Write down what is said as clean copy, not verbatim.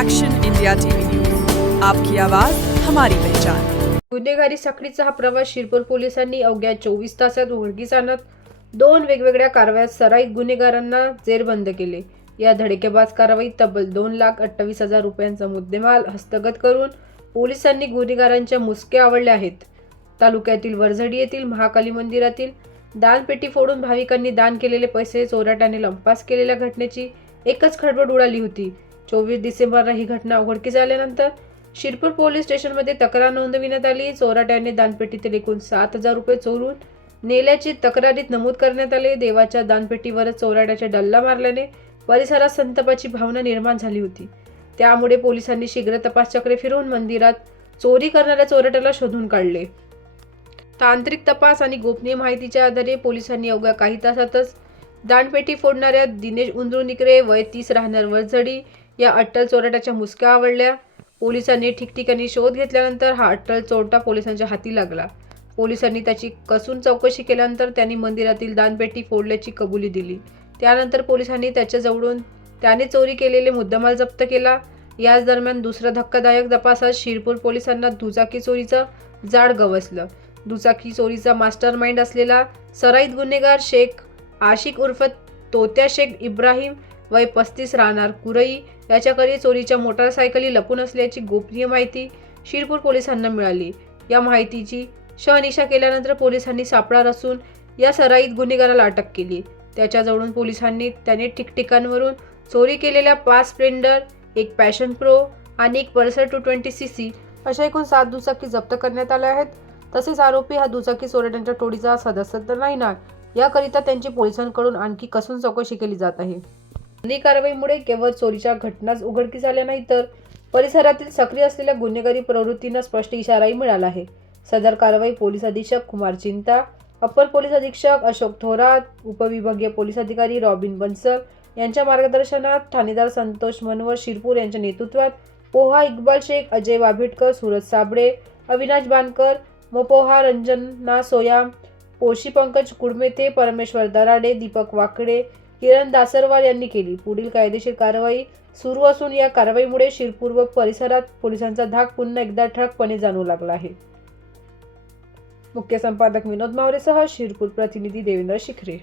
Action India TV news, आपकी आवाज हमारी पहचान। गुन्हेगारी साखळीचा हा प्रवास शिरपूर पोलिसांनी अवघ्या 24 तासात उघडकीस आणत 2 वेगवेगळ्या कारवायात सराईत गुन्हेगारांना जेरबंद केले। या धडकेबाज कारवाईत तब्बल 2,28,000 रुपयांचा मुद्देमाल हस्तगत करून पोलिसांनी गुन्हेगारांच्या मुसक्या आवळल्या आहेत। तालुक्यातील वरझडी येथील महाकाली मंदिरातील दानपेटी फोडून भाविकांनी दान केलेले पैसे चोरट्याने लंपास केलेल्या घटनेची एकच खळबळ उडाली होती। 24 डिसेंबरला ही घटना उघडकीस आल्यानंतर शिरपूर पोलीस स्टेशनमध्ये तक्रार नोंदविण्यात आली। चोरट्याने दानपेटीतील एकूण 7,000 रुपये चोरून नेल्याची तक्रारीत नमूद करण्यात आले। देवाच्या दानपेटीवरच चोरट्याच्या डल्ला मारल्याने परिसरात संतापाची भावना निर्माण झाली होती। त्यामुळे पोलिसांनी शीघ्र तपास चक्रे फिरवून मंदिरात चोरी करणाऱ्या चोरट्याला शोधून काढले। तांत्रिक तपास आणि गोपनीय माहितीच्या आधारे पोलिसांनी अवघ्या काही तासातच दानपेटी फोडणाऱ्या दिनेश उंदरुनिकरे वय 30 राहणार वरझडी या अट्टल चोरट्याच्या मुसक्या आवळल्या। पोलिसांनी ठिकठिकाणी शोध घेतल्यानंतर हा अट्टल चोरटा पोलिसांच्या हाती लागला। पोलिसांनी त्याची कसून चौकशी केल्यानंतर त्यांनी मंदिरातील दानपेटी फोडल्याची कबुली दिली। त्यानंतर पोलिसांनी त्याच्याजवळून त्याने चोरी केलेले मुद्देमाल जप्त केला। याच दरम्यान दुसरा धक्कादायक तपासात शिरपूर पोलिसांना दुचाकी चोरीचं जाळ गवसलं। दुचाकी चोरीचा मास्टरमाइंड असलेला सराईत गुन्हेगार शेख आशिक उर्फ तोत्या शेख इब्राहिम वय 35 राहणार कुरई याच्याकडे चोरीच्या मोटारसायकली लपून असल्याची गोपनीय माहिती शिरपूर पोलिसांना मिळाली। या माहितीची शहानिशा केल्यानंतर पोलिसांनी सापळा रचून या सराईत गुन्हेगाराला अटक केली। त्याच्याजवळून पोलिसांनी त्याने ठिकठिकाणवरून चोरी केलेल्या 5 स्प्लेंडर, एक पॅशन प्रो आणि एक पल्सर 220cc अशा एकूण 7 दुचाकी जप्त करण्यात आल्या आहेत। तसेच आरोपी हा दुचाकी चोरट्यांच्या टोळीचा सदस्य तर नाही ना, याकरिता त्यांची पोलिसांकडून आणखी कसून चौकशी केली जात आहे। या कारवाईमुळे केवळ चोरीच्या घटनाच उघडकीस आल्या नाही तर परिसरातील सक्रिय असलेल्या गुन्हेगारी प्रवृत्तींना स्पष्ट इशाराही मिळाला आहे। सदर कारवाई पोलीस अधीक्षक कुमार चिंता, अप्पर पोलीस अधीक्षक अशोक थोरात, उपविभागीय पोलीस अधिकारी रॉबिन बन्सल यांच्या मार्गदर्शनात ठाणेदार संतोष मनवर शिरपूर यांच्या नेतृत्वात पोहा इक्बाल शेख, अजय वाभिटकर, सूरज साबळे, अविनाश बानकर, मोपोहा रंजना सोयाम, पोशी पंकज कुडमेथे, परमेश्वर दराडे, दीपक वाकडे, किरण दासरवाल यांनी केली। पुढील कायदेशीर कारवाई सुरू असून या कारवाईमुळे शिरपूर व परिसरात पोलिसांचा धाक पुन्हा एकदा ठळकपणे जाणवू लागला आहे। मुख्य संपादक विनोद मावरेसह शिरपूर प्रतिनिधी देवेंद्र शिखरे।